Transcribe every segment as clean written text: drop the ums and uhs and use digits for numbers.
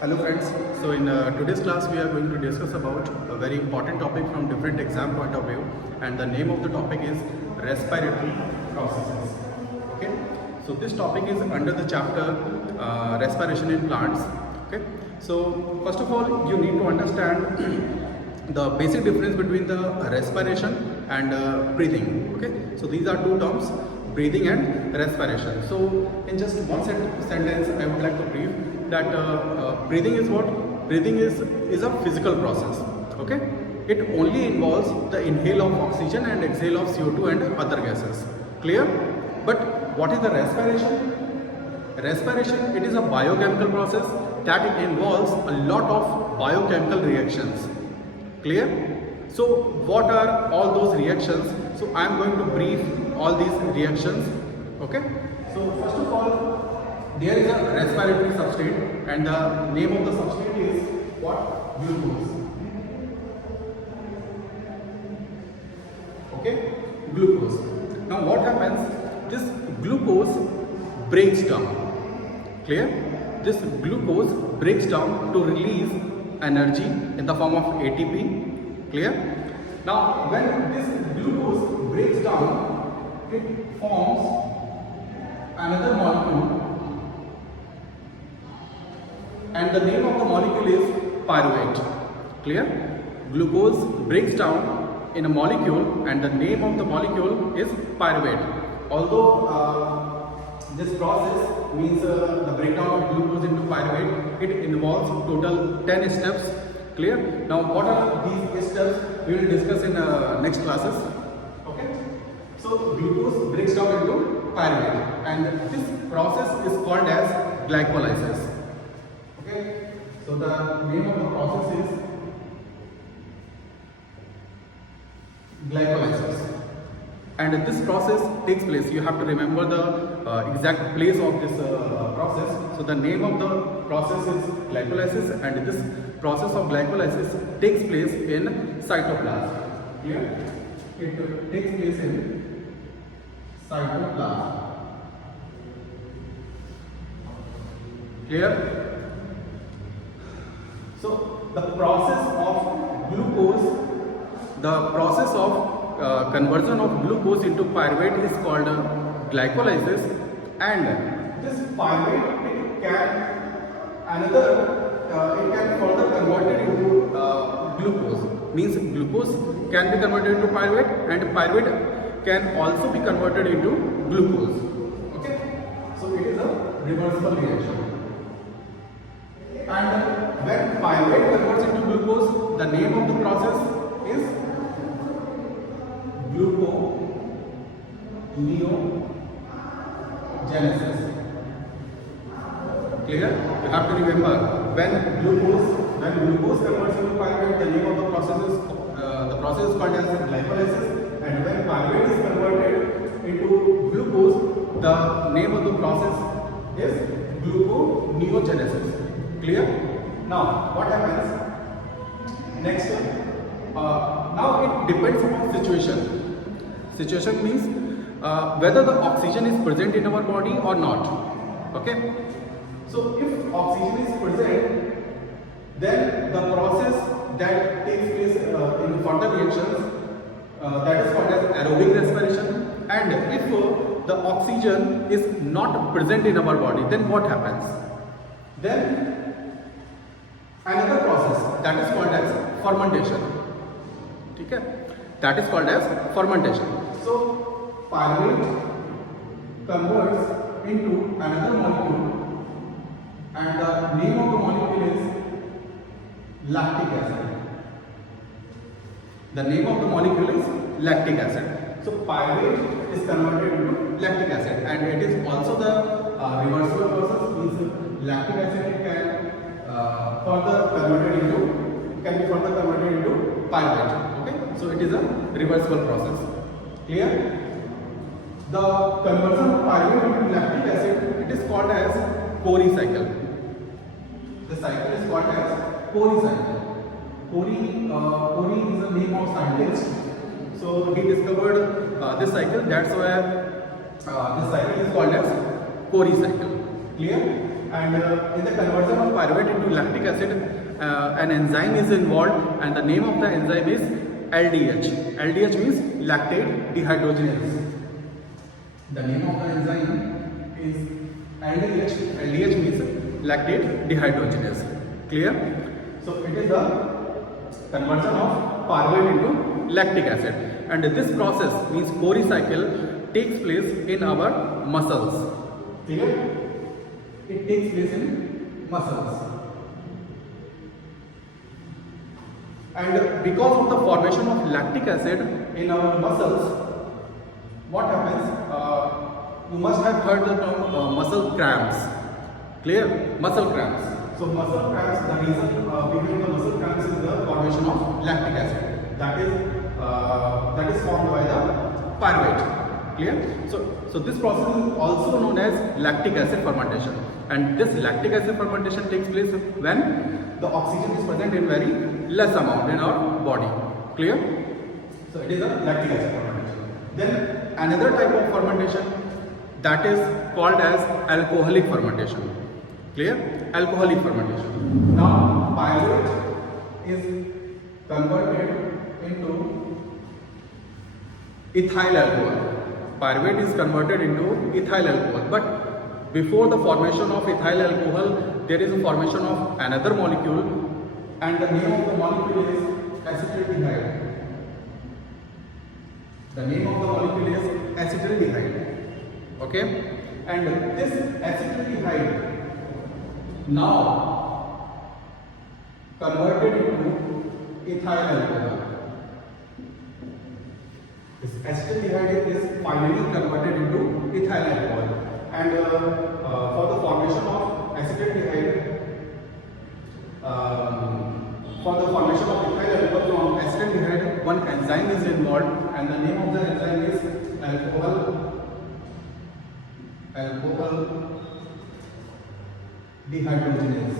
Hello friends, so in today's class we are going to discuss about a very important topic from different exam point of view, and the name of the topic is respiratory processes. Okay, so this topic is under the chapter respiration in plants. Okay, so first of all you need to understand the basic difference between the respiration and breathing. Okay, so these are two terms, breathing and respiration. So in just one sentence I would like to brief that breathing is what? Breathing is a physical process. Okay, it only involves the inhale of oxygen and exhale of CO2 and other gases. Clear? But what is the respiration? Respiration, it is a biochemical process that involves a lot of biochemical reactions. Clear? So what are all those reactions? So I am going to brief all these reactions. Okay, so first of all, there is a respiratory substrate and the name of the substrate is what? Glucose. Okay, glucose. Now what happens? This glucose breaks down. Clear? This glucose breaks down to release energy in the form of ATP. Clear? Now when this glucose breaks down, it forms another molecule, and the name of the molecule is pyruvate. Clear? Glucose breaks down in a molecule and the name of the molecule is pyruvate. Although this process means the breakdown of glucose into pyruvate, it involves total 10 steps. Clear? Now what are these steps? We will discuss in next classes. Okay? So glucose breaks down into pyruvate and this process is called as glycolysis. Okay, so the name of the process is glycolysis, and this process takes place. You have to remember the exact place of this process. So the name of the process is glycolysis, and this process of glycolysis takes place in cytoplasm. Clear? It takes place in cytoplasm. Clear? So the process of glucose, the process of conversion of glucose into pyruvate is called glycolysis, and this pyruvate it can further converted into glucose. Means glucose can be converted into pyruvate and pyruvate can also be converted into glucose. Okay, so it is a reversible reaction. And when pyruvate converts into glucose, the name of the process is gluconeogenesis. Clear? You have to remember when glucose converts into pyruvate, the name of the process is called as glycolysis, and when pyruvate is converted into glucose, the name of the process is gluconeogenesis. Clear? Now what happens next? Now it depends upon situation. Situation means whether the oxygen is present in our body or not. Okay, so if oxygen is present, then the process that takes place in further reactions, that is called as aerobic respiration. And if the oxygen is not present in our body, then what happens? Then another process that is called as fermentation. Okay? That is called as fermentation. So pyruvate converts into another molecule, and the name of the molecule is lactic acid. The name of the molecule is lactic acid. So pyruvate is converted into lactic acid, and it is also the reversible process. Means lactic acid can be further converted into pyruvate. Okay, so it is a reversible process. Clear? The conversion of pyruvate into lactic acid, it is called as Cori cycle. The cycle is called as Cori cycle. Cori is the name of scientist. So he discovered this cycle. That's why this cycle is called as Cori cycle. Clear? and in the conversion of pyruvate into lactic acid, an enzyme is involved, and the name of the enzyme is LDH. LDH means lactate dehydrogenase. The name of the enzyme is LDH. LDH means lactate dehydrogenase. Clear? So it is the conversion of pyruvate into lactic acid, and this process means Cori cycle takes place in our muscles. Clear? It takes place in muscles. And because of the formation of lactic acid in our muscles, what happens? You must have heard the term muscle cramps. Clear? Muscle cramps. So muscle cramps, the reason behind the muscle cramps is the formation of lactic acid. That is formed by the pyruvate. Clear? So this process is also known as lactic acid fermentation, and this lactic acid fermentation takes place when the oxygen is present in very less amount in our body. Clear? So it is a lactic acid fermentation. Then another type of fermentation, that is called as alcoholic fermentation. Clear? Alcoholic fermentation. Now pyruvate is converted into ethyl alcohol. Pyruvate is converted into ethyl alcohol, but before the formation of ethyl alcohol, there is a formation of another molecule, and the name of the molecule is acetaldehyde. The name of the molecule is acetaldehyde. Okay, and this acetaldehyde now converted into ethyl alcohol. This acetaldehyde is finally converted into ethyl alcohol, and for the formation of acetaldehyde, from acetaldehyde, one enzyme is involved, and the name of the enzyme is alcohol dehydrogenase.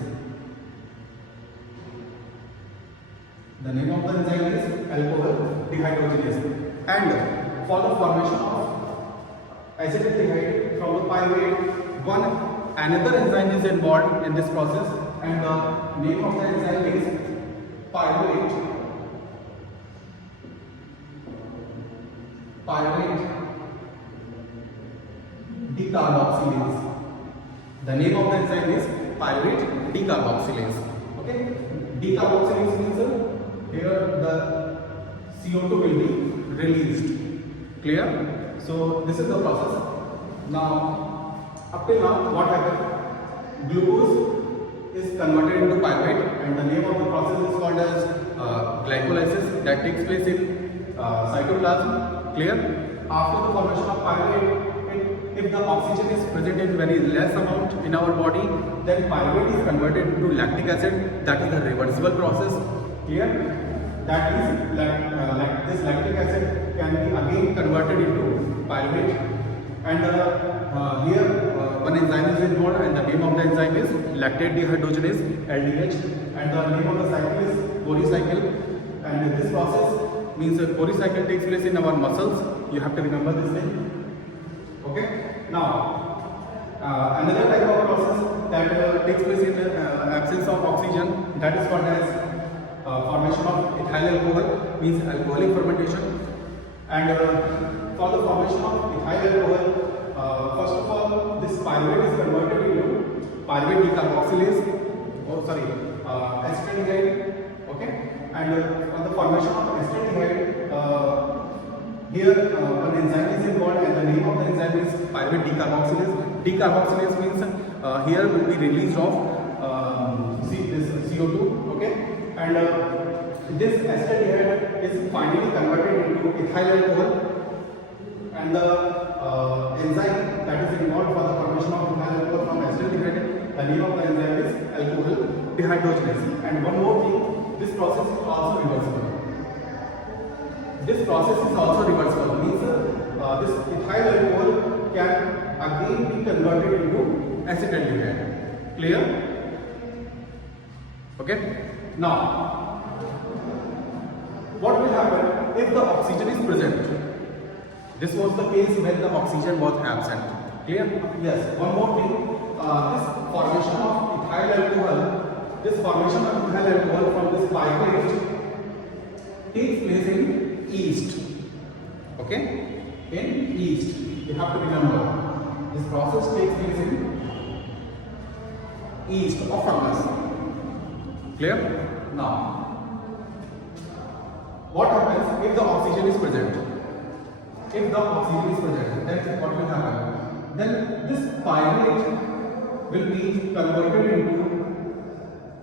The name of the enzyme is alcohol dehydrogenase. And for the formation of acetaldehyde from the pyruvate, another enzyme is involved in this process, and the name of the enzyme is pyruvate decarboxylase. The name of the enzyme is pyruvate decarboxylase. Okay, decarboxylase means here the CO2 will be released. Clear? So this is the process. Now, up till now, what happened? Glucose is converted into pyruvate, and the name of the process is called as glycolysis, that takes place in cytoplasm. Clear? After the formation of pyruvate, if the oxygen is present in very less amount in our body, then pyruvate is converted into lactic acid. That is the reversible process. Clear? That is this lactic acid can be again converted into pyruvate, and here one enzyme is involved, and the name of the enzyme is lactate dehydrogenase, LDH, and the name of the cycle is Cori cycle, and this process means Cori cycle takes place in our muscles. You have to remember this thing. Okay. Now another type of process that takes place in absence of oxygen, that is called as formation of ethyl alcohol, means alcoholic fermentation. And for the formation of ethyl alcohol, first of all, this pyruvate is converted into pyruvate decarboxylase, acetaldehyde. Okay, and for the formation of acetaldehyde, here an enzyme is involved, and the name of the enzyme is pyruvate decarboxylase. Decarboxylase means here will be release of this CO2. Okay, and this acetaldehyde is finally converted into ethyl alcohol, and the enzyme that is involved for the formation of ethyl alcohol from acetaldehyde, the name of the enzyme is alcohol dehydrogenase. And one more thing, this process is also reversible. This process is also reversible, means this ethyl alcohol can again be converted into acetaldehyde. Clear? Okay. Now, what will happen if the oxygen is present? This was the case when the oxygen was absent. Clear? Yes. One more thing. this formation of ethyl alcohol, from this pyruvate takes place in yeast. Okay, in yeast. You have to remember this process takes place in yeast or fungus. Clear? Now, what happens if the oxygen is present? If the oxygen is present, then what will happen? Then this pyruvate will be converted into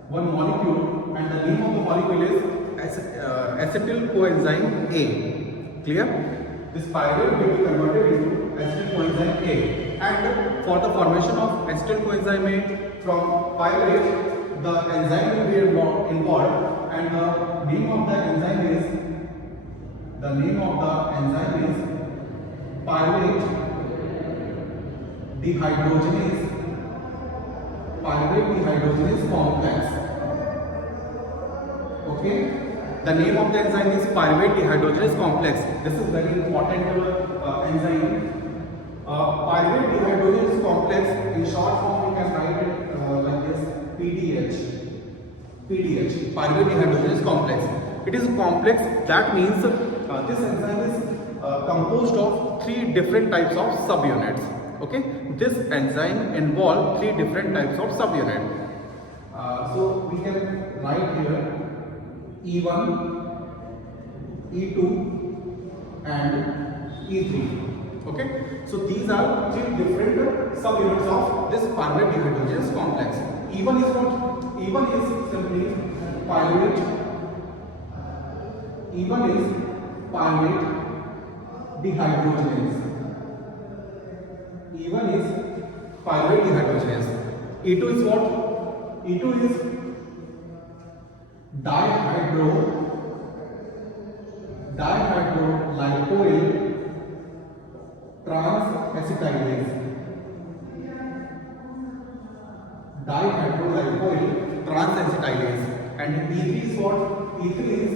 one molecule, and the name of the molecule is acetyl coenzyme A. Clear? This pyruvate will be converted into acetyl coenzyme A, and for the formation of acetyl coenzyme A from pyruvate, the enzyme will be involved, and the name of the enzyme is pyruvate dehydrogenase complex. Okay, the name of the enzyme is pyruvate dehydrogenase complex. This is very important enzyme. Pyruvate dehydrogenase complex, in short form we can write it like this: PDH. Pyruvate dehydrogenase complex. It is a complex, that means this enzyme is composed of 3 different types of subunits. Okay, this enzyme involves 3 different types of subunits. So we can write here E1, E2 and E3. Okay, so these are 3 different subunits of this pyruvate dehydrogenase complex. E1 is what? E1 is simply pyruvate. E1 is pyruvate dehydrogenase. E1 is pyruvate dehydrogenase. E2 is what? E2 is dihydrolipoyl transacetylase. And E3 is what? E3 is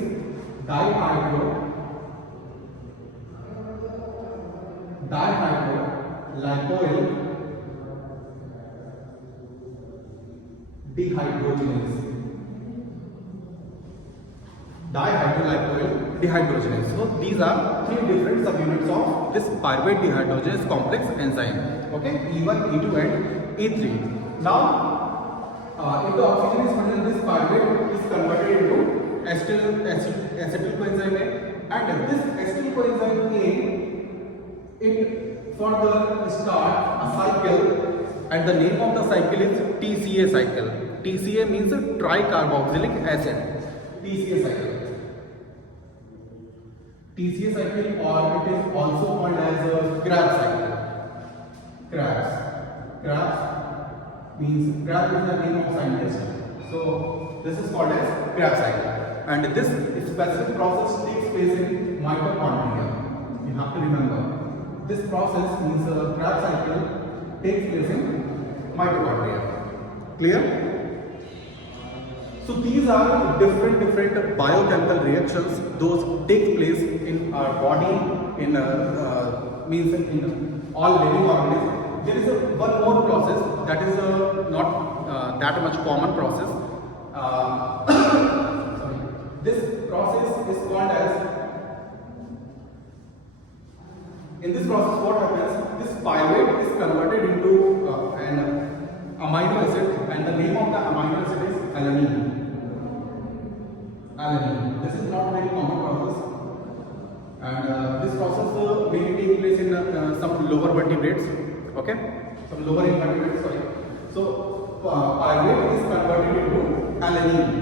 dihydrolipoyl dehydrogenase. So these are 3 different subunits of this pyruvate dehydrogenase complex enzyme. Okay, E1, E2 and E3. Now, if the oxygen is present, this pyruvate is converted into acetyl coenzyme A, and this acetyl coenzyme A, it further start a cycle, and the name of the cycle is TCA cycle. TCA means tricarboxylic acid. TCA cycle, or it is also called as a Kreb cycle. Kreb is the name of scientist. So this is called as Kreb cycle, and this specific process takes place in mitochondria. You have to remember, this process means Kreb cycle takes place in mitochondria. Clear? So these are different biochemical reactions. Those take place in our body, in all living organisms. There is one more process that is not that much common process. This process is called as. In this process, what happens? This pyruvate is converted into an amino acid, and the name of the amino acid is alanine. This is not very common process, and this process may take place in some lower vertebrates. Okay, some lower invertebrates. Sorry. So pyruvate is converted into alanine,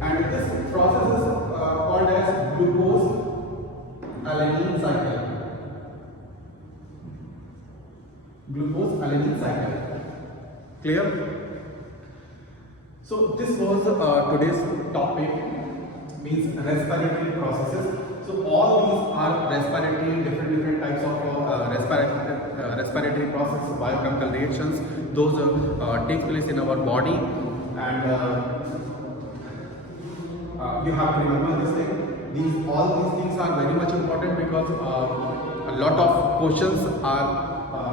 and this process is called as glucose-alanine cycle. Clear? So this was today's topic, means respiratory processes. So all these are different types of respiratory processes, biochemical reactions. Those take place in our body, and you have to remember this thing. All these things are very much important, because a lot of questions are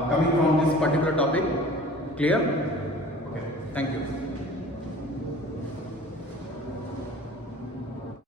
coming from this particular topic. Clear? Okay. Thank you.